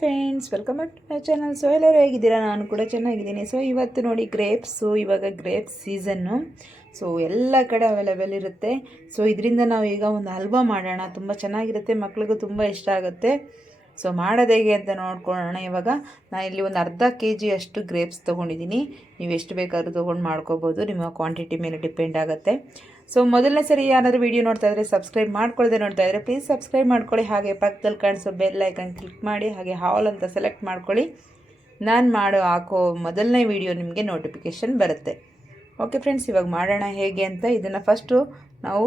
Friends, welcome back to my channel. So ಎಲ್ಲರೂ ಹೇಗಿದ್ದೀರಾ? ನಾನು ಕೂಡ ಚೆನ್ನಾಗಿದ್ದೀನಿ. ಸೊ ಇವತ್ತು ನೋಡಿ ಗ್ರೇಪ್ಸು, ಇವಾಗ ಗ್ರೇಪ್ಸ್ ಸೀಸನ್ನು. ಸೊ ಎಲ್ಲ ಕಡೆ ಅವೈಲೇಬಲ್ ಇರುತ್ತೆ. ಸೊ ಇದರಿಂದ ನಾವು ಈಗ ಒಂದು ಹಲ್ವಾ ಮಾಡೋಣ. ತುಂಬ ಚೆನ್ನಾಗಿರುತ್ತೆ, ಮಕ್ಳಿಗೂ ತುಂಬ ಇಷ್ಟ ಆಗುತ್ತೆ. ಸೊ ಮಾಡೋದು ಹೇಗೆ ಅಂತ ನೋಡ್ಕೊಳ್ಳೋಣ. ಇವಾಗ ನಾನು ಇಲ್ಲಿ ಒಂದು ಅರ್ಧ kg ಅಷ್ಟು ಗ್ರೇಪ್ಸ್ ತೊಗೊಂಡಿದ್ದೀನಿ. ನೀವು ಎಷ್ಟು ಬೇಕಾದ್ರೂ ತೊಗೊಂಡು ಮಾಡ್ಕೋಬೋದು, ನಿಮ್ಮ ಕ್ವಾಂಟಿಟಿ ಮೇಲೆ ಡಿಪೆಂಡ್ ಆಗುತ್ತೆ. ಸೊ ಮೊದಲನೇ ಸರಿ ಯಾರಾದರೂ ವೀಡಿಯೋ ನೋಡ್ತಾ ಇದ್ದರೆ, ಸಬ್ಸ್ಕ್ರೈಬ್ ಮಾಡ್ಕೊಳ್ಳದೆ ನೋಡ್ತಾ ಇದ್ದರೆ ಪ್ಲೀಸ್ ಸಬ್ಸ್ಕ್ರೈಬ್ ಮಾಡ್ಕೊಳ್ಳಿ. ಹಾಗೆ ಪಕ್ಕದಲ್ಲಿ ಕಾಣಿಸೋ ಬೆಲ್ ಐಕನ್ ಕ್ಲಿಕ್ ಮಾಡಿ, ಹಾಗೆ ಹಾಲ್ ಅಂತ ಸೆಲೆಕ್ಟ್ ಮಾಡ್ಕೊಳ್ಳಿ. ನಾನು ಹಾಕೋ ಮೊದಲನೇ ವೀಡಿಯೋ ನಿಮಗೆ ನೋಟಿಫಿಕೇಷನ್ ಬರುತ್ತೆ. ಓಕೆ ಫ್ರೆಂಡ್ಸ್, ಇವಾಗ ಮಾಡೋಣ ಹೇಗೆ ಅಂತ. ಇದನ್ನು ಫಸ್ಟು ನಾವು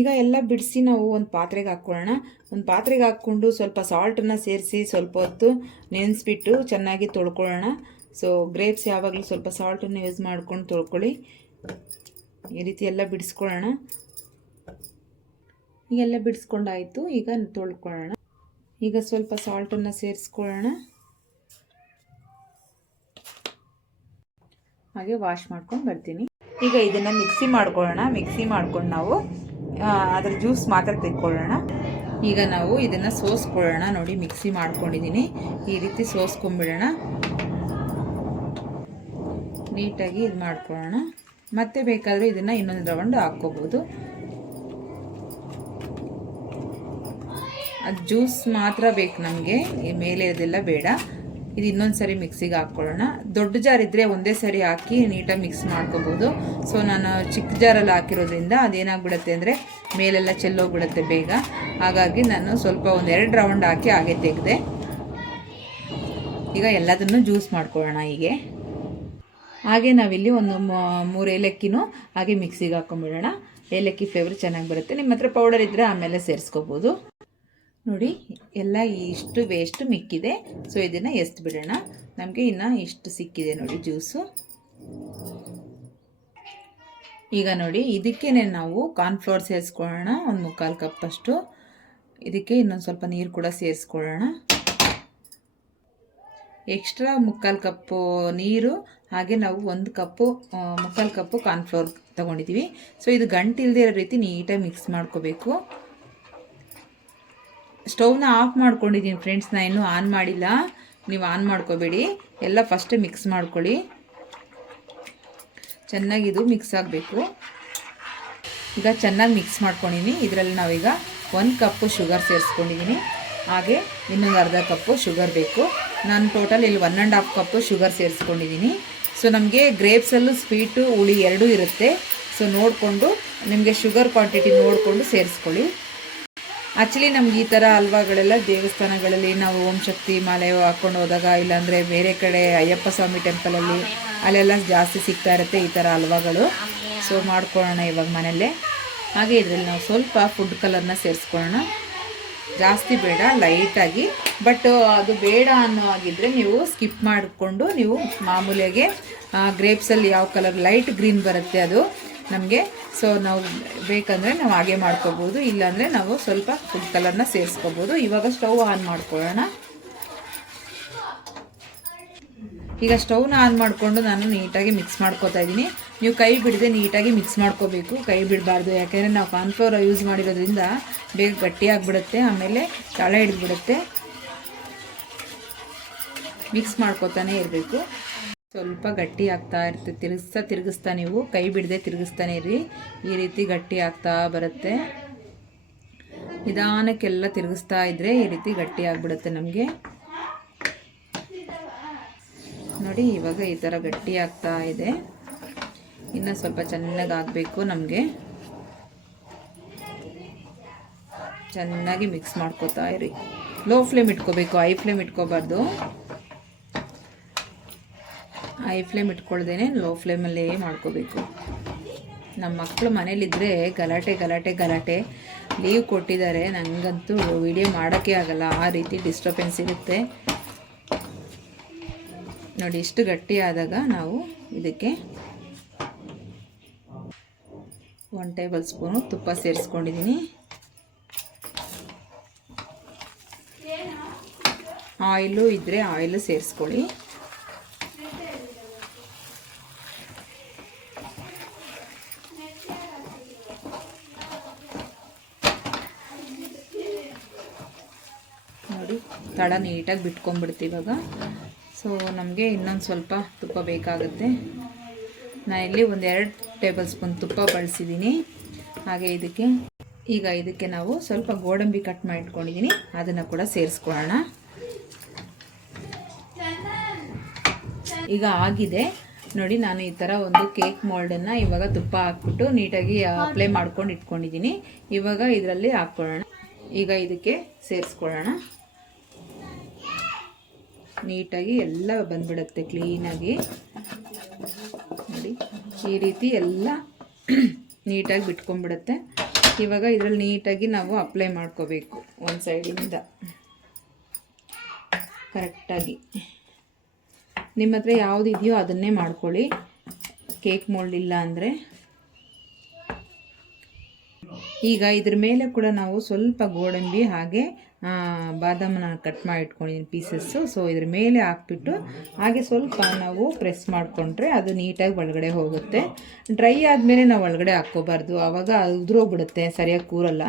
ಈಗ ಎಲ್ಲ ಬಿಡಿಸಿ ನಾವು ಒಂದು ಪಾತ್ರೆಗೆ ಹಾಕ್ಕೊಳ್ಳೋಣ. ಒಂದು ಪಾತ್ರೆಗೆ ಹಾಕ್ಕೊಂಡು ಸ್ವಲ್ಪ ಸಾಲ್ಟನ್ನು ಸೇರಿಸಿ ಸ್ವಲ್ಪ ಹೊತ್ತು ನೆನೆಸ್ಬಿಟ್ಟು ಚೆನ್ನಾಗಿ ತೊಳ್ಕೊಳ್ಳೋಣ. ಸೊ ಗ್ರೇಪ್ಸ್ ಯಾವಾಗಲೂ ಸ್ವಲ್ಪ ಸಾಲ್ಟನ್ನು ಯೂಸ್ ಮಾಡ್ಕೊಂಡು ತೊಳ್ಕೊಳ್ಳಿ. ಈ ರೀತಿ ಎಲ್ಲ ಬಿಡಿಸ್ಕೊಳ್ಳೋಣ. ಈಗೆಲ್ಲ ಬಿಡಿಸ್ಕೊಂಡಾಯಿತು. ಈಗ ತೊಳ್ಕೊಳ್ಳೋಣ. ಈಗ ಸ್ವಲ್ಪ ಸಾಲ್ಟನ್ನು ಸೇರಿಸ್ಕೊಳ್ಳೋಣ. ಹಾಗೆ ವಾಶ್ ಮಾಡ್ಕೊಂಡು ಬರ್ತೀನಿ. ಈಗ ಇದನ್ನು ಮಿಕ್ಸಿ ಮಾಡ್ಕೊಳ್ಳೋಣ. ಮಿಕ್ಸಿ ಮಾಡ್ಕೊಂಡು ನಾವು ಅದರ ಜ್ಯೂಸ್ ಮಾತ್ರ ತೆಕ್ಕೊಳ್ಳೋಣ. ಈಗ ನಾವು ಇದನ್ನು ಸೋಸ್ಕೊಳ್ಳೋಣ. ನೋಡಿ, ಮಿಕ್ಸಿ ಮಾಡ್ಕೊಂಡಿದ್ದೀನಿ. ಈ ರೀತಿ ಸೋಸ್ಕೊಂಡ್ಬಿಡೋಣ. ನೀಟಾಗಿ ಇದು ಮಾಡ್ಕೊಳ್ಳೋಣ. ಮತ್ತೆ ಬೇಕಾದರೆ ಇದನ್ನು ಇನ್ನೊಂದು ರೌಂಡ್ ಹಾಕ್ಕೋಬೋದು. ಅದು ಜ್ಯೂಸ್ ಮಾತ್ರ ಬೇಕು ನಮಗೆ, ಈ ಮೇಲೆ ಅದೆಲ್ಲ ಬೇಡ. ಇದು ಇನ್ನೊಂದು ಸರಿ ಮಿಕ್ಸಿಗೆ ಹಾಕ್ಕೊಳ್ಳೋಣ. ದೊಡ್ಡ ಜಾರ್ ಇದ್ದರೆ ಒಂದೇ ಸರಿ ಹಾಕಿ ನೀಟಾಗಿ ಮಿಕ್ಸ್ ಮಾಡ್ಕೋಬೋದು. ಸೊ ನಾನು ಚಿಕ್ಕ ಜಾರಲ್ಲಿ ಹಾಕಿರೋದ್ರಿಂದ ಅದೇನಾಗ್ಬಿಡುತ್ತೆ ಅಂದರೆ ಮೇಲೆಲ್ಲ ಚೆಲ್ಲೋಗ್ಬಿಡುತ್ತೆ ಬೇಗ. ಹಾಗಾಗಿ ನಾನು ಸ್ವಲ್ಪ ಒಂದು 2 ರೌಂಡ್ ಹಾಕಿ ಹಾಗೆ ತೆಗೆದೆ. ಈಗ ಎಲ್ಲದನ್ನು ಜ್ಯೂಸ್ ಮಾಡ್ಕೊಳ್ಳೋಣ. ಹಾಗೆ ನಾವಿಲ್ಲಿ ಒಂದು 3 ಏಲಕ್ಕಿನೂ ಹಾಗೆ ಮಿಕ್ಸಿಗೆ ಹಾಕೊಂಡ್ಬಿಡೋಣ. ಏಲಕ್ಕಿ ಫ್ಲೇವರ್ ಚೆನ್ನಾಗಿ ಬರುತ್ತೆ. ನಿಮ್ಮ ಹತ್ರ ಪೌಡರ್ ಇದ್ದರೆ ಆಮೇಲೆ ಸೇರಿಸ್ಕೋಬೋದು. ನೋಡಿ, ಎಲ್ಲ ಇಷ್ಟು ವೇಸ್ಟ್ ಮಿಕ್ಕಿದೆ. ಸೊ ಇದನ್ನು ಎಸ್ದು ಬಿಡೋಣ. ನಮಗೆ ಇನ್ನು ಇಷ್ಟು ಸಿಕ್ಕಿದೆ ನೋಡಿ ಜ್ಯೂಸು. ಈಗ ನೋಡಿ, ಇದಕ್ಕೇನೆ ನಾವು ಕಾರ್ನ್ಫ್ಲೋರ್ ಸೇರಿಸ್ಕೊಳ್ಳೋಣ. ಒಂದು 3/4 ಕಪ್ ಅಷ್ಟು. ಇದಕ್ಕೆ ಇನ್ನೊಂದು ಸ್ವಲ್ಪ ನೀರು ಕೂಡ ಸೇರಿಸ್ಕೊಳ್ಳೋಣ. ಎಕ್ಸ್ಟ್ರಾ 3/4 ಕಪ್ಪು ನೀರು, ಹಾಗೆ ನಾವು 3/4 ಕಪ್ಪು ಕಾರ್ನ್ಫ್ಲೋರ್ ತೊಗೊಂಡಿದ್ದೀವಿ. ಸೊ ಇದು ಗಂಟಿಲ್ಲದೆ ಇರೋ ರೀತಿ ನೀಟಾಗಿ ಮಿಕ್ಸ್ ಮಾಡ್ಕೋಬೇಕು. ಸ್ಟವ್ನ ಆಫ್ ಮಾಡ್ಕೊಂಡಿದ್ದೀನಿ ಫ್ರೆಂಡ್ಸ್, ನಾನು ಇನ್ನೂ ಆನ್ ಮಾಡಿಲ್ಲ. ನೀವು ಆನ್ ಮಾಡ್ಕೋಬೇಡಿ, ಎಲ್ಲ ಫಸ್ಟೇ ಮಿಕ್ಸ್ ಮಾಡ್ಕೊಳ್ಳಿ. ಚೆನ್ನಾಗಿದು ಮಿಕ್ಸ್ ಆಗಬೇಕು. ಈಗ ಚೆನ್ನಾಗಿ ಮಿಕ್ಸ್ ಮಾಡ್ಕೊಂಡಿದ್ದೀನಿ. ಇದರಲ್ಲಿ ನಾವೀಗ 1 ಕಪ್ಪು ಶುಗರ್ ಸೇರಿಸ್ಕೊಂಡಿದ್ದೀನಿ. ಹಾಗೆ ಇನ್ನೊಂದು ಅರ್ಧ ಕಪ್ಪು ಶುಗರ್ ಬೇಕು. ನಾನು ಟೋಟಲ್ ಇಲ್ಲಿ 1.5 ಕಪ್ಪು ಶುಗರ್ ಸೇರಿಸ್ಕೊಂಡಿದ್ದೀನಿ. ಸೊ ನಮಗೆ ಗ್ರೇಪ್ಸಲ್ಲೂ ಸ್ವೀಟು ಹುಳಿ ಎರಡೂ ಇರುತ್ತೆ. ಸೊ ನೋಡಿಕೊಂಡು ನಿಮಗೆ ಶುಗರ್ ಕ್ವಾಂಟಿಟಿ ನೋಡಿಕೊಂಡು ಸೇರಿಸ್ಕೊಳ್ಳಿ. ಆ್ಯಕ್ಚುಲಿ ನಮ್ಗೆ ಈ ಥರ ಹಲ್ವಾಗಳೆಲ್ಲ ದೇವಸ್ಥಾನಗಳಲ್ಲಿ ನಾವು ಓಂ ಶಕ್ತಿ ಮಾಲೆ ಹಾಕ್ಕೊಂಡು ಹೋದಾಗ, ಇಲ್ಲಾಂದರೆ ಬೇರೆ ಕಡೆ ಅಯ್ಯಪ್ಪ ಸ್ವಾಮಿ ಟೆಂಪಲಲ್ಲಿ ಅಲ್ಲೆಲ್ಲ ಜಾಸ್ತಿ ಸಿಗ್ತಾ ಇರುತ್ತೆ ಈ ಥರ ಹಲ್ವಾಗಳು. ಸೊ ಮಾಡ್ಕೊಳ್ಳೋಣ ಇವಾಗ ಮನೆಯಲ್ಲೇ. ಹಾಗೆ ಇದರಲ್ಲಿ ನಾವು ಸ್ವಲ್ಪ ಫುಡ್ ಕಲರ್ನ ಸೇರಿಸ್ಕೊಳ್ಳೋಣ. ಜಾಸ್ತಿ ಬೇಡ, ಲೈಟಾಗಿ. ಬಟ್ ಅದು ಬೇಡ ಅನ್ನೋ ಆಗಿದ್ದರೆ ನೀವು ಸ್ಕಿಪ್ ಮಾಡಿಕೊಂಡು ನೀವು ಮಾಮೂಲಿಯಾಗಿ ಗ್ರೇಪ್ಸಲ್ಲಿ ಯಾವ ಕಲರ್ ಲೈಟ್ ಗ್ರೀನ್ ಬರುತ್ತೆ ಅದು ನಮಗೆ. ಸೊ ನಾವು ಬೇಕಂದರೆ ನಾವು ಹಾಗೆ ಮಾಡ್ಕೋಬೋದು, ಇಲ್ಲಾಂದರೆ ನಾವು ಸ್ವಲ್ಪ ಫುಡ್ ಕಲರ್ನ ಸೇರಿಸ್ಕೋಬೋದು. ಇವಾಗ ಸ್ಟವ್ ಆನ್ ಮಾಡ್ಕೊಳ್ಳೋಣ. ಈಗ ಸ್ಟವ್ನ ಆನ್ ಮಾಡಿಕೊಂಡು ನಾನು ನೀಟಾಗಿ ಮಿಕ್ಸ್ ಮಾಡ್ಕೋತಾ ಇದ್ದೀನಿ. ನೀವು ಕೈ ಬಿಡದೆ ನೀಟಾಗಿ ಮಿಕ್ಸ್ ಮಾಡ್ಕೋಬೇಕು. ಕೈ ಬಿಡಬಾರ್ದು, ಯಾಕೆಂದರೆ ನಾವು ಕಾರ್ನ್ಫ್ಲೋರ್ ಯೂಸ್ ಮಾಡಿರೋದ್ರಿಂದ ಬೇಗ ಗಟ್ಟಿಯಾಗಿಬಿಡುತ್ತೆ, ಆಮೇಲೆ ತಳ ಹಿಡಿದ್ಬಿಡುತ್ತೆ. ಮಿಕ್ಸ್ ಮಾಡ್ಕೋತಾನೆ ಇರಬೇಕು. ಸ್ವಲ್ಪ ಗಟ್ಟಿ ಆಗ್ತಾ ಇರುತ್ತೆ. ತಿರುಗಿಸ್ತಾ ನೀವು ಕೈ ಬಿಡದೆ ತಿರುಗಿಸ್ತಾನೆ ಇರಿ. ಈ ರೀತಿ ಗಟ್ಟಿ ಆಗ್ತಾ ಬರುತ್ತೆ. ನಿಧಾನಕ್ಕೆಲ್ಲ ತಿರುಗಿಸ್ತಾ ಇದ್ದರೆ ಈ ರೀತಿ ಗಟ್ಟಿ ಆಗಿಬಿಡುತ್ತೆ ನಮಗೆ. ನೋಡಿ, ಇವಾಗ ಈ ಥರ ಗಟ್ಟಿ ಆಗ್ತಾ ಇದೆ. ಇನ್ನೂ ಸ್ವಲ್ಪ ಚೆನ್ನಾಗಿ ಆಗಬೇಕು ನಮಗೆ. ಚೆನ್ನಾಗಿ ಮಿಕ್ಸ್ ಮಾಡ್ಕೋತಾ ಇರಿ. ಲೋ ಫ್ಲೇಮ್ ಇಟ್ಕೋಬೇಕು, ಹೈ ಫ್ಲೇಮ್ ಇಟ್ಕೋಬಾರ್ದು. ಹೈ ಫ್ಲೇಮ್ ಇಟ್ಕೊಳ್ದೇನೆ ಲೋ ಫ್ಲೇಮಲ್ಲೇ ಮಾಡ್ಕೋಬೇಕು. ನಮ್ಮ ಮಕ್ಕಳು ಮನೇಲಿದ್ದರೆ ಗಲಾಟೆ ಲೀವ್ ಕೊಟ್ಟಿದ್ದಾರೆ. ನನಗಂತೂ ವಿಡಿಯೋ ಮಾಡೋಕ್ಕೆ ಆಗಲ್ಲ, ಆ ರೀತಿ ಡಿಸ್ಟರ್ಬೆನ್ಸ್ ಇರುತ್ತೆ. ನೋಡಿ, ಇಷ್ಟು ಗಟ್ಟಿ ಆದಾಗ ನಾವು ಇದಕ್ಕೆ 1 ಟೇಬಲ್ ಸ್ಪೂನು ತುಪ್ಪ ಸೇರಿಸ್ಕೊಂಡಿದ್ದೀನಿ. ಆಯಿಲು ಇದ್ದರೆ ಆಯಿಲು ಸೇರಿಸ್ಕೊಳ್ಳಿ. ನೋಡಿ ತಳ ನೀಟಾಗಿ ಬಿಟ್ಕೊಂಡ್ಬಿಡ್ತೀವಿ ಇವಾಗ. ಸೊ ನಮಗೆ ಇನ್ನೊಂದು ಸ್ವಲ್ಪ ತುಪ್ಪ ಬೇಕಾಗುತ್ತೆ. ನಾನಿಲ್ಲಿ ಒಂದು 2 ಟೇಬಲ್ ಸ್ಪೂನ್ ತುಪ್ಪ ಬಳಸಿದ್ದೀನಿ. ಹಾಗೆ ಇದಕ್ಕೆ ನಾವು ಸ್ವಲ್ಪ ಗೋಡಂಬಿ ಕಟ್ ಮಾಡಿ ಇಟ್ಕೊಂಡಿದ್ದೀನಿ, ಅದನ್ನು ಕೂಡ ಸೇರಿಸ್ಕೊಳ್ಳೋಣ. ಈಗ ಆಗಿದೆ ನೋಡಿ. ನಾನು ಈ ಥರ ಒಂದು ಕೇಕ್ ಮೋಲ್ಡನ್ನು ಇವಾಗ ತುಪ್ಪ ಹಾಕ್ಬಿಟ್ಟು ನೀಟಾಗಿ ಅಪ್ಲೈ ಮಾಡ್ಕೊಂಡು ಇಟ್ಕೊಂಡಿದ್ದೀನಿ. ಇವಾಗ ಇದರಲ್ಲಿ ಹಾಕ್ಕೊಳ್ಳೋಣ. ಈಗ ಇದಕ್ಕೆ ಸೇರಿಸ್ಕೊಳ್ಳೋಣ. ನೀಟಾಗಿ ಎಲ್ಲ ಬಂದ್ಬಿಡುತ್ತೆ ಕ್ಲೀನಾಗಿ ನೋಡಿ. ಈ ರೀತಿ ಎಲ್ಲ ನೀಟಾಗಿ ಬಿಟ್ಕೊಂಡ್ಬಿಡುತ್ತೆ. ಇವಾಗ ಇದರಲ್ಲಿ ನೀಟಾಗಿ ನಾವು ಅಪ್ಲೈ ಮಾಡ್ಕೋಬೇಕು ಒಂದು ಸೈಡಿಂದ ಕರೆಕ್ಟಾಗಿ. ನಿಮ್ಮ ಹತ್ರ ಯಾವುದು ಇದೆಯೋ ಅದನ್ನೇ ಮಾಡ್ಕೊಳ್ಳಿ, ಕೇಕ್ ಮೋಲ್ಡ್ ಇಲ್ಲ ಅಂದರೆ. ಈಗ ಇದ್ರ ಮೇಲೆ ಕೂಡ ನಾವು ಸ್ವಲ್ಪ ಗೋಡಂಬಿ ಹಾಗೆ ಬಾದಾಮನ್ನ ಕಟ್ ಮಾಡಿ ಇಟ್ಕೊಂಡಿದ್ದೀನಿ ಪೀಸಸ್ಸು. ಸೊ ಇದ್ರ ಮೇಲೆ ಹಾಕ್ಬಿಟ್ಟು ಹಾಗೆ ಸ್ವಲ್ಪ ನಾವು ಪ್ರೆಸ್ ಮಾಡಿಕೊಂಡ್ರೆ ಅದು ನೀಟಾಗಿ ಒಳಗಡೆ ಹೋಗುತ್ತೆ. ಡ್ರೈ ಆದಮೇಲೆ ನಾವು ಒಳಗಡೆ ಹಾಕ್ಕೋಬಾರ್ದು, ಆವಾಗ ಉದುರೋಗ್ಬಿಡುತ್ತೆ, ಸರಿಯಾಗಿ ಕೂರಲ್ಲ.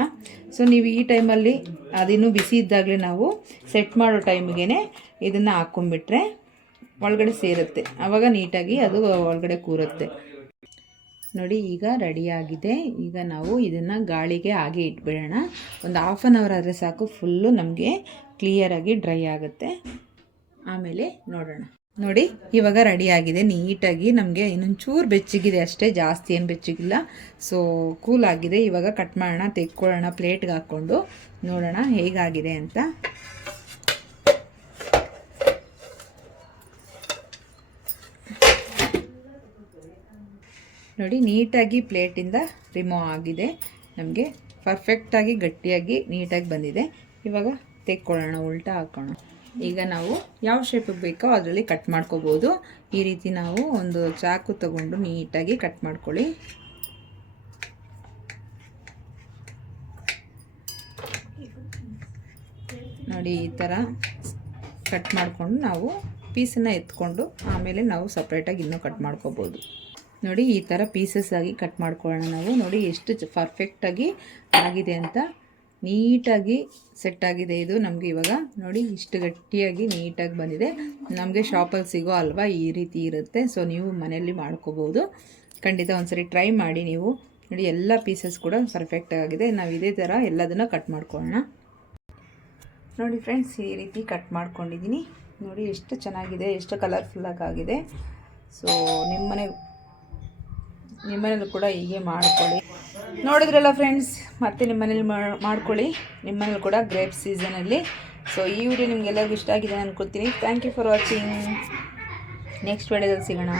ಸೊ ನೀವು ಈ ಟೈಮಲ್ಲಿ ಅದಿನ್ನೂ ಬಿಸಿ ಇದ್ದಾಗಲೇ ನಾವು ಸೆಟ್ ಮಾಡೋ ಟೈಮಿಗೆ ಇದನ್ನು ಹಾಕ್ಕೊಂಬಿಟ್ರೆ ಒಳಗಡೆ ಸೇರುತ್ತೆ, ಆವಾಗ ನೀಟಾಗಿ ಅದು ಒಳಗಡೆ ಕೂರುತ್ತೆ ನೋಡಿ. ಈಗ ರೆಡಿಯಾಗಿದೆ. ಈಗ ನಾವು ಇದನ್ನು ಗಾಳಿಗೆ ಹಾಗೆ ಇಟ್ಬಿಡೋಣ. ಒಂದು 1/2 ಅವರ್ ಆದರೆ ಸಾಕು, ಫುಲ್ಲು ನಮಗೆ ಕ್ಲಿಯರಾಗಿ ಡ್ರೈ ಆಗುತ್ತೆ. ಆಮೇಲೆ ನೋಡೋಣ. ನೋಡಿ ಇವಾಗ ರೆಡಿಯಾಗಿದೆ ನೀಟಾಗಿ. ನಮಗೆ ಇನ್ನೊಂಚೂರು ಬೆಚ್ಚಗಿದೆ ಅಷ್ಟೇ, ಜಾಸ್ತಿ ಏನು ಬೆಚ್ಚಗಿಲ್ಲ. ಸೊ ಕೂಲ್ ಆಗಿದೆ. ಇವಾಗ ಕಟ್ ಮಾಡೋಣ, ತೆಕ್ಕೊಳ್ಳೋಣ, ಪ್ಲೇಟ್ಗೆ ಹಾಕ್ಕೊಂಡು ನೋಡೋಣ ಹೇಗಾಗಿದೆ ಅಂತ. ನೋಡಿ ನೀಟಾಗಿ ಪ್ಲೇಟಿಂದ ರಿಮೂವ್ ಆಗಿದೆ. ನಮಗೆ ಪರ್ಫೆಕ್ಟಾಗಿ ಗಟ್ಟಿಯಾಗಿ ನೀಟಾಗಿ ಬಂದಿದೆ. ಇವಾಗ ತೆಕ್ಕೊಳ್ಳೋಣ, ಉಲ್ಟಾ ಹಾಕೋಣ. ಈಗ ನಾವು ಯಾವ ಶೇಪಿಗೆ ಬೇಕೋ ಅದರಲ್ಲಿ ಕಟ್ ಮಾಡ್ಕೋಬೋದು. ಈ ರೀತಿ ನಾವು ಒಂದು ಚಾಕು ತಗೊಂಡು ನೀಟಾಗಿ ಕಟ್ ಮಾಡ್ಕೊಳ್ಳಿ. ನೋಡಿ ಈ ಥರ ಕಟ್ ಮಾಡಿಕೊಂಡು ನಾವು ಪೀಸನ್ನು ಎತ್ಕೊಂಡು ಆಮೇಲೆ ನಾವು ಸಪ್ರೇಟಾಗಿ ಇನ್ನೂ ಕಟ್ ಮಾಡ್ಕೋಬೋದು. ನೋಡಿ ಈ ಥರ ಪೀಸಸ್ ಆಗಿ ಕಟ್ ಮಾಡ್ಕೊಳ್ಳೋಣ ನಾವು. ನೋಡಿ ಎಷ್ಟು ಪರ್ಫೆಕ್ಟಾಗಿ ಆಗಿದೆ ಅಂತ, ನೀಟಾಗಿ ಸೆಟ್ ಆಗಿದೆ ಇದು ನಮಗೆ. ಇವಾಗ ನೋಡಿ ಇಷ್ಟು ಗಟ್ಟಿಯಾಗಿ ನೀಟಾಗಿ ಬಂದಿದೆ. ನಮಗೆ ಶಾಪಲ್ಲಿ ಸಿಗೋ ಹಲ್ವಾ ಈ ರೀತಿ ಇರುತ್ತೆ. ಸೊ ನೀವು ಮನೆಯಲ್ಲಿ ಮಾಡ್ಕೋಬೋದು. ಖಂಡಿತ ಒಂದ್ಸರಿ ಟ್ರೈ ಮಾಡಿ ನೀವು. ನೋಡಿ ಎಲ್ಲ ಪೀಸಸ್ ಕೂಡ ಪರ್ಫೆಕ್ಟ್ ಆಗಿದೆ. ನಾವು ಇದೇ ಥರ ಎಲ್ಲದನ್ನು ಕಟ್ ಮಾಡ್ಕೊಳ್ಳೋಣ. ನೋಡಿ ಫ್ರೆಂಡ್ಸ್, ಈ ರೀತಿ ಕಟ್ ಮಾಡ್ಕೊಂಡಿದ್ದೀನಿ. ನೋಡಿ ಎಷ್ಟು ಚೆನ್ನಾಗಿದೆ, ಎಷ್ಟು ಕಲರ್ಫುಲ್ಲಾಗಿ ಆಗಿದೆ. ಸೊ ನಿಮ್ಮನೇಲಿ ಕೂಡ ಹೀಗೆ ಮಾಡ್ಕೊಳ್ಳಿ. ನೋಡಿದ್ರಲ್ಲ ಫ್ರೆಂಡ್ಸ್, ಮತ್ತೆ ನಿಮ್ಮನೇಲಿ ಮಾಡ್ಕೊಳ್ಳಿ, ನಿಮ್ಮನೇಲಿ ಕೂಡ ಗ್ರೇಪ್ ಸೀಸನಲ್ಲಿ. ಸೊ ಈ ವಿಡಿಯೋ ನಿಮಗೆಲ್ಲರಿಗೂ ಇಷ್ಟ ಆಗಿದೆ ಅನ್ಕೊಳ್ತೀನಿ. Thank you for watching. Next ವಿಡಿಯೋದಲ್ಲಿ ಸಿಗೋಣ.